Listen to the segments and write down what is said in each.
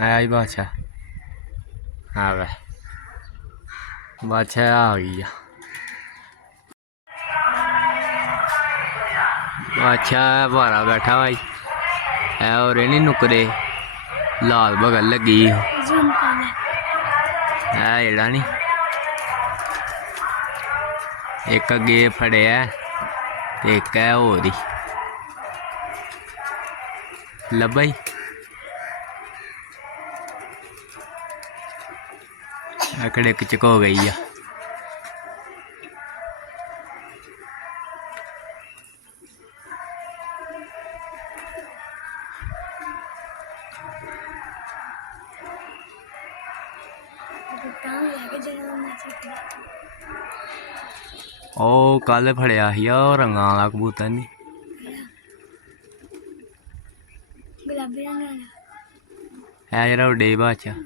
आया ही बादशाह। हाँ वे बादशाह आ गई। बादशाह बारा बैठा भाई है और नहीं नुकरे लाल बगल लगी है जेड़ा नी एक अगे फड़िया एक है होर ही लब्भा ही अकड़े चक हो गई है। ओ कल फड़िया ही रंगा वाला कबूतर नहीं है जरा उड्डे बादशाह।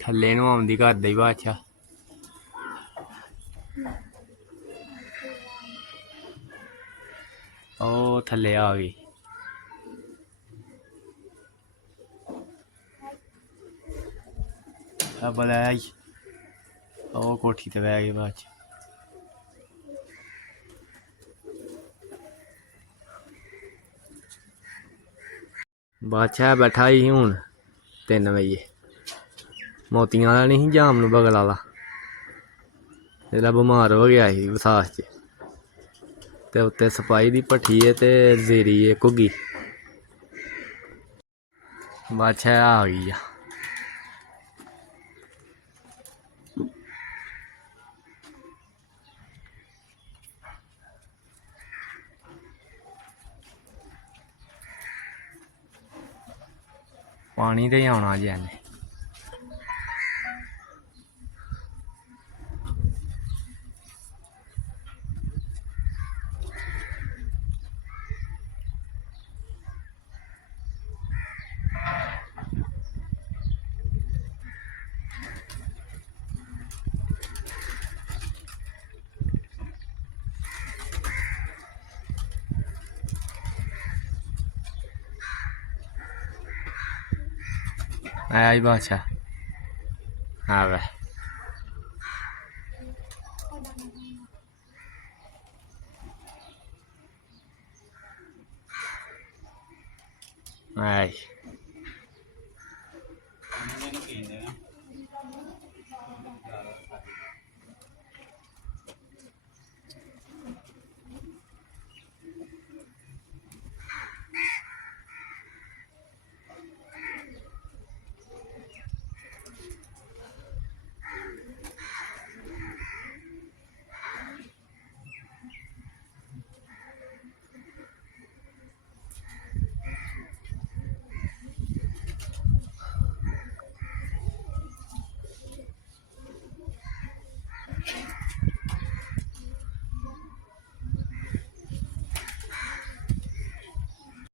थल्ले नूं आउंदी करदा ही बादशाह। ओ थल्ले आ गई बोला ओ कोठी ते बह गए बादशाह। बादशाह बैठा ही हूँ 3 बजे मोतियां वाला नहीं जाम नूं बगल वाला जेल्लै बमार हो गया ही बसाख च ते उत्ते सपाही दी भट्ठी है ते जीरी है घुग्गी। बादशाह आ गई पानी ते आना जे ने आया ही बादशाह। हाँ वे आया ही